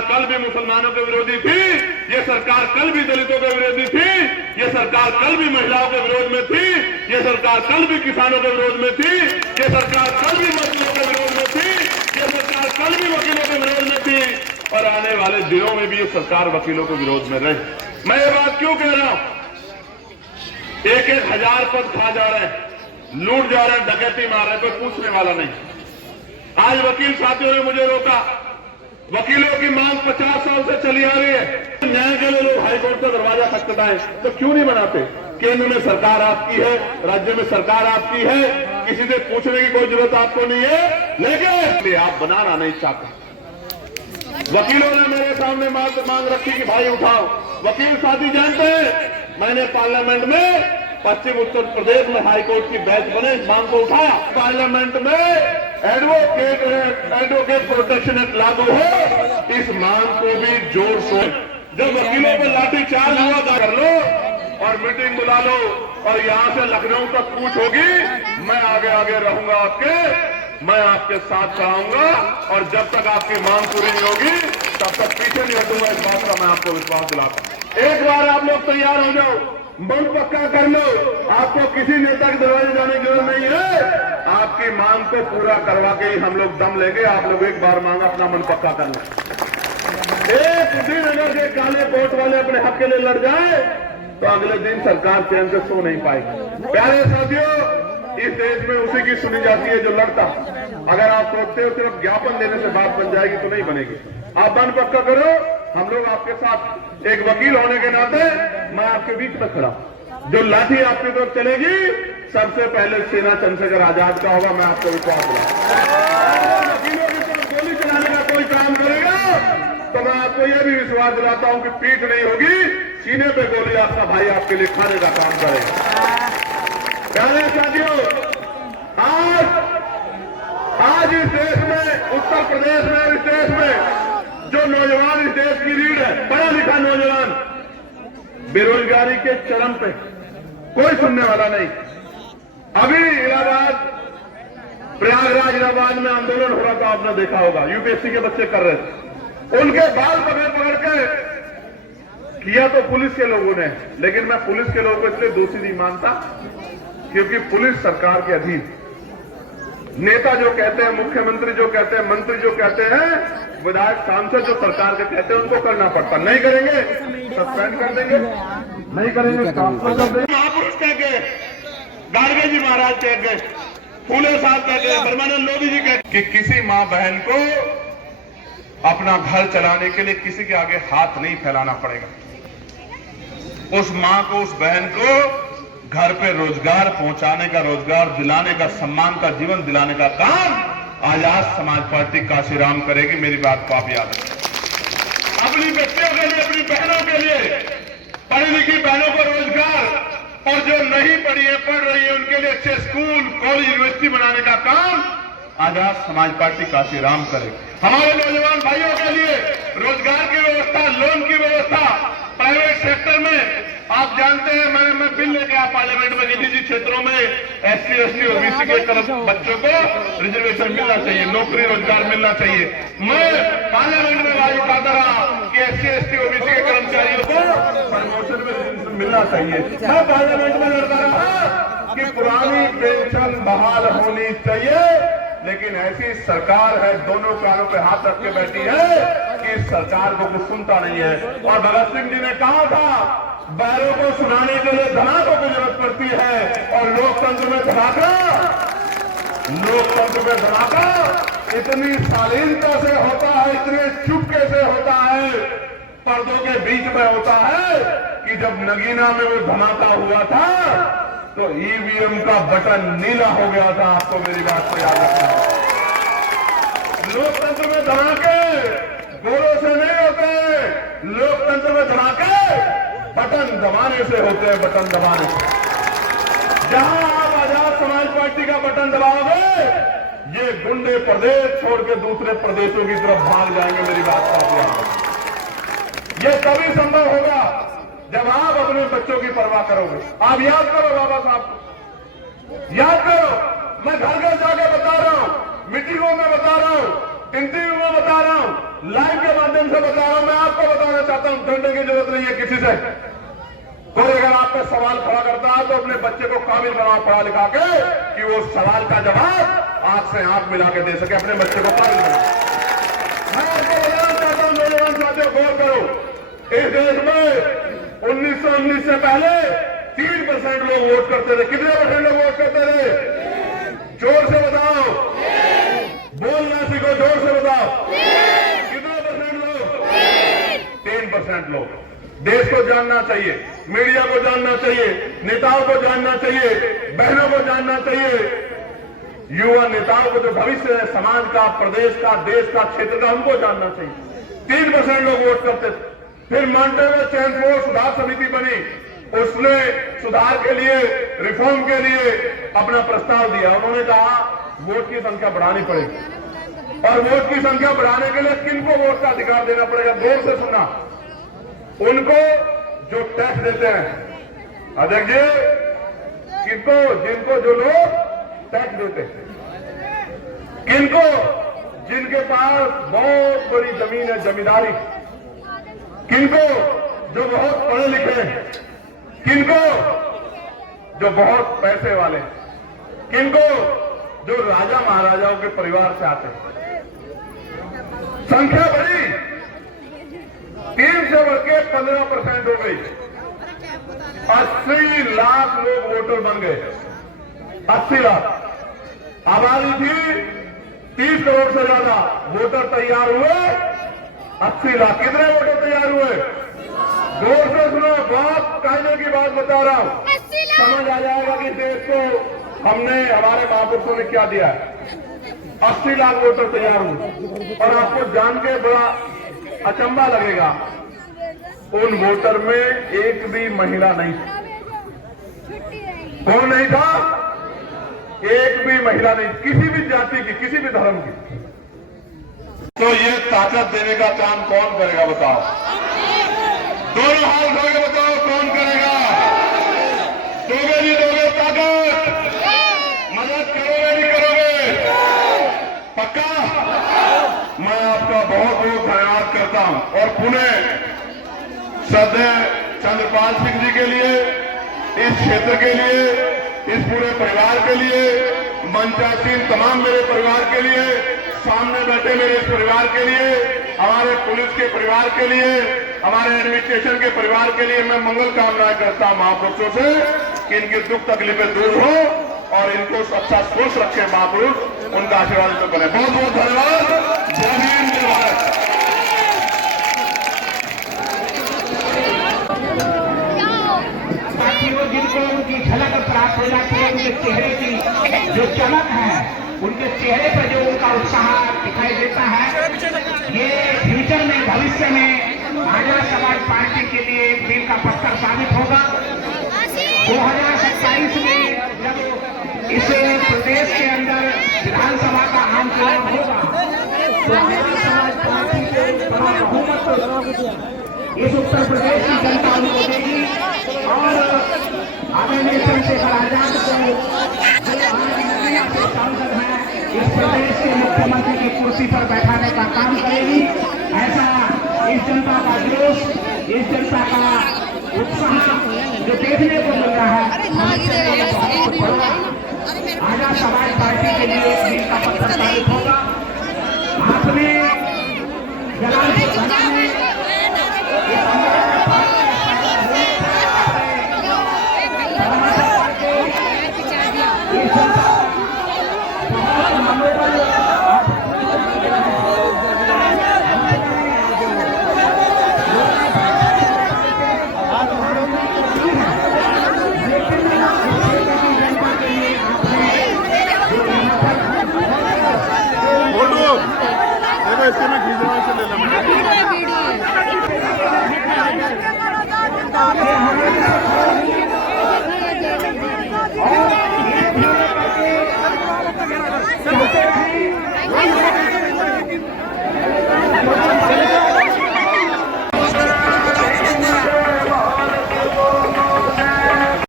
सरकार कल भी मुसलमानों के विरोधी थी, ये सरकार कल भी दलितों के विरोधी थी, ये सरकार कल भी महिलाओं के विरोध में थी, ये सरकार कल भी किसानों के विरोध में थी, ये सरकार कल भी मजदूरों के विरोध में थी, ये सरकार कल भी वकीलों के विरोध में थी और आने वाले दिनों में भी ये सरकार वकीलों के विरोध में रहे। मैं ये बात क्यों कह रहा हूं? एक एक हजार पद खा जा रहे हैं, लूट जा रहे हैं, डकैती मार रहे हैं, कोई पूछने वाला नहीं। आज वकील साथियों ने मुझे रोका। वकीलों की मांग 50 साल से चली आ रही है। न्याय के लिए लोग हाईकोर्ट का दरवाजा खटखटाएं तो क्यों नहीं बनाते? केंद्र में सरकार आपकी है, राज्य में सरकार आपकी है, किसी से पूछने की कोई जरूरत आपको नहीं है, लेकिन आप बनाना नहीं चाहते। वकीलों ने मेरे सामने मांग रखी कि भाई उठाओ। वकील साथी जानते हैं, मैंने पार्लियामेंट में पश्चिम उत्तर प्रदेश में हाईकोर्ट की बेंच बने, इस मांग को उठाया। पार्लियामेंट में एडवोकेट प्रोटेक्शन एक्ट लागू हो, इस मांग को भी जोर शोर। जब वकीलों पर लाठीचार्ज हुआ कर लो और मीटिंग बुला लो और यहां से लखनऊ तक पूछ होगी, मैं आगे आगे रहूंगा आपके, मैं आपके साथ कराऊंगा और जब तक आपकी मांग पूरी नहीं होगी तब तक पीछे नहीं हटूंगा। इस बात का मैं आपको विश्वास दिलाता हूं। एक बार आप लोग तैयार हो जाओ, मन पक्का कर लो, आपको किसी नेता के दरवाजे जाने की जरूरत नहीं है। आपकी मांग को पूरा करवा के ही हम लोग दम लेंगे। आप लोग एक बार मांग अपना मन पक्का कर लो। एक दिन अगर ये काले कोट वाले अपने हक के लिए लड़ जाए तो अगले दिन सरकार चैन से सो नहीं पाएगी। प्यारे साथियों, इस देश में उसी की सुनी जाती है जो लड़ता। अगर आप सोचते हो सिर्फ ज्ञापन देने से बात बन जाएगी तो नहीं बनेगी। आप मन पक्का करो, हम लोग आपके साथ। एक वकील होने के नाते मैं आपके बीच में खड़ा। जो लाठी आपकी तरफ चलेगी सबसे पहले सेना चंद्रशेखर आजाद का होगा, मैं आपको विश्वास दिलाता। वकीलों की तरफ गोली चलाने का कोई काम करेगा तो मैं आपको यह भी विश्वास दिलाता हूं कि पीठ नहीं होगी, सीने पे गोली आपका भाई आपके लिए खाने का काम करेगा। प्यारे साथियों, आज इस देश में, उत्तर प्रदेश में और इस देश में जो नौजवान इस देश की रीढ़ है, पढ़ा लिखा नौजवान, बेरोजगारी के चरम पे, कोई सुनने वाला नहीं। अभी इलाहाबाद, प्रयागराज इलाहाबाद में आंदोलन हो रहा था, आपने देखा होगा, यूपीएससी के बच्चे कर रहे थे। उनके बाल पकड़ के किया तो पुलिस के लोगों ने, लेकिन मैं पुलिस के लोगों को इसलिए दोषी नहीं मानता क्योंकि पुलिस सरकार के अधीन। नेता जो कहते हैं, मुख्यमंत्री जो कहते हैं, मंत्री जो कहते हैं, विधायक सांसद जो सरकार के कहते हैं, उनको करना पड़ता। नहीं करेंगे सस्पेंड कर देंगे, नहीं करेंगे ट्रांसफर कर देंगे। महापुरुष कह के, गाड़गे जी महाराज कह के, फूले साहब कह के, परमानंद लोधी जी कह कि किसी मां बहन को अपना घर चलाने के लिए किसी के आगे हाथ नहीं फैलाना पड़ेगा। उस मां को, उस बहन को घर पे रोजगार पहुंचाने का, रोजगार दिलाने का, सम्मान का जीवन दिलाने का काम आजाद समाज पार्टी काशीराम करेगी। मेरी बात को आप याद रखें। अपनी बच्चियों के लिए, अपनी बहनों के लिए, पढ़ी लिखी बहनों को रोजगार और जो नहीं पढ़ी है, पढ़ रही है, उनके लिए अच्छे स्कूल, कॉलेज, यूनिवर्सिटी बनाने का काम आजाद समाज पार्टी काशीराम करेगी। हमारे नौजवान भाइयों के लिए रोजगार की व्यवस्था, लोन की व्यवस्था, प्राइवेट सेक्टर में आप जानते हैं, मैं बिल लेके आया पार्लियामेंट में, निजी क्षेत्रों में एससी, एसटी, ओबीसी के तरफ बच्चों को रिजर्वेशन मिलना चाहिए, नौकरी रोजगार मिलना चाहिए। मैं पार्लियामेंट में आवाज उठाता रहा कि एससी, एसटी, ओबीसी के कर्मचारियों को प्रमोशन में मिलना चाहिए। मैं पार्लियामेंट में लड़ता रहा कि पुरानी पेंशन बहाल होनी चाहिए, लेकिन ऐसी सरकार है, दोनों कानों पे हाथ रख के बैठी है कि इस सरकार को कुछ सुनता नहीं है। और भगत सिंह जी ने कहा था, बैरों को सुनाने के लिए धमाकों की जरूरत पड़ती है और लोकतंत्र में धमाका, लोकतंत्र में धमाका इतनी शालीनता से होता है, इतने चुपके से होता है, पर्दों के बीच में होता है कि जब नगीना में वो धमाका हुआ था तो ईवीएम का बटन नीला हो गया था। आपको मेरी बात को याद रखना है। लोकतंत्र में धमाके गोलों से नहीं होते, लोकतंत्र में धमाके बटन दबाने से होते हैं, बटन दबाने से। जहां आप आजाद समाज पार्टी का बटन दबाओगे, ये गुंडे प्रदेश छोड़ के दूसरे प्रदेशों की तरफ भाग जाएंगे। मेरी बात का याद रखना। ये तभी संभव होगा जब आप अपने बच्चों की परवाह करोगे। आप याद करो बाबा साहब को, याद करो। मैं घर घर जाके बता रहा हूं, मीटिंगों में बता रहा हूं, इंटरव्यू में बता रहा हूं, लाइव के माध्यम से बता रहा हूं, मैं आपको बताना चाहता हूं, डरने की जरूरत नहीं है किसी से। कोई अगर आप पे सवाल खड़ा करता है तो अपने बच्चे को काबिल बनाओ पढ़ा लिखा के कि वो सवाल का जवाब आंख से आंख मिला के दे सके, अपने बच्चे को काबिल बनाओ। मैं आपको बताना चाहता हूं नौजवान साथियों, गौर करो, इस देश में 1919 से पहले 3% लोग वोट करते थे। कितने % लोग वोट करते थे? जोर से बताओ, बोलना सीखो, जोर से बताओ, कितने % लोग? 3% लोग। देश को जानना चाहिए, मीडिया को जानना चाहिए, नेताओं को जानना चाहिए, बहनों को जानना चाहिए, युवा नेताओं को जो भविष्य है समाज का, प्रदेश का, देश का, क्षेत्र का, उनको जानना चाहिए। 3% लोग वोट करते थे। फिर मॉन्टेगो चैनफोर्ड सुधार समिति बनी, उसने सुधार के लिए, रिफॉर्म के लिए अपना प्रस्ताव दिया। उन्होंने कहा वोट की संख्या बढ़ानी पड़ेगी, और वोट की संख्या बढ़ाने के लिए किनको वोट का अधिकार देना पड़ेगा? गौर से सुनना, उनको जो टैक्स देते हैं, अध्यक्ष जी, जिनको जो लोग टैक्स देते हैं, किनको? जिनके पास बहुत बड़ी जमीन है, जमींदारी, किनको? जो बहुत पढ़े लिखे हैं, किनको? जो बहुत पैसे वाले, किनको? जो राजा महाराजाओं के परिवार से आते हैं। संख्या बढ़ी, 3 से बढ़ के 15% हो गई। 80 लाख लोग वोटर बन गए। 80 लाख आबादी थी, 30 करोड़ से ज्यादा वोटर तैयार हुए। 80 लाख। कितने वोटर तैयार हुए? जोर से सुनो, बहुत कायदे की बात बता रहा हूं, समझ आ जाएगा कि देश को हमने, हमारे महापुरुषों ने क्या दिया है। 80 लाख वोटर तैयार हुए, और आपको जान के बड़ा अचंभा लगेगा, उन वोटर में एक भी महिला नहीं थी। कौन नहीं था? एक भी महिला नहीं, किसी भी जाति की, किसी भी धर्म की। तो ये ताकत देने का काम कौन करेगा बताओ? दोनों हाथ धोके बताओ, कौन करेगा? दोगे नहीं दोगे ताकत? मदद करोगे नहीं करोगे? पक्का? मैं आपका बहुत बहुत धन्यवाद करता हूं, और पुनः श्रद्धेय चंद्रपाल सिंह जी के लिए, इस क्षेत्र के लिए, इस पूरे परिवार के लिए, मंचासीन तमाम मेरे परिवार के लिए, सामने बैठे मेरे इस परिवार के लिए, हमारे पुलिस के परिवार के लिए, हमारे एडमिनिस्ट्रेशन के परिवार के लिए मैं मंगल कामनाएं करता हूं महापुरुषों से कि इनके दुख तकलीफें दूर हो और इनको अच्छा सोच रखे महापुरुष, उनका आशीर्वाद तो बने। बहुत बहुत धन्यवाद। जय हिंद, जय भारत। जिनको उनकी झलक प्राप्त हो जाती है, उनके चेहरे की जो चमक है, उनके चेहरे पर जो उनका उत्साह दिखाई देता है, ये फ्यूचर में, भविष्य में आजाद समाज पार्टी के लिए एक मील का पत्थर साबित होगा। 2027 में जब इस प्रदेश के अंदर विधानसभा का आम चुनाव होगा तो आजाद समाज पार्टी को बड़ा बहुमत इस उत्तर प्रदेश की जनता उनको देगी, और आदरणीय चंद्रशेखर आजाद को जो सांसद है, इस प्रदेश के मुख्यमंत्री की कुर्सी पर बैठाने का काम करेगी। ऐसा इस जनता का जोश, इस जनता का उत्साह जो देखने को मिल रहा है, आजाद समाज पार्टी के लिए एक मील का पत्थर साबित होगा। आपने जलाल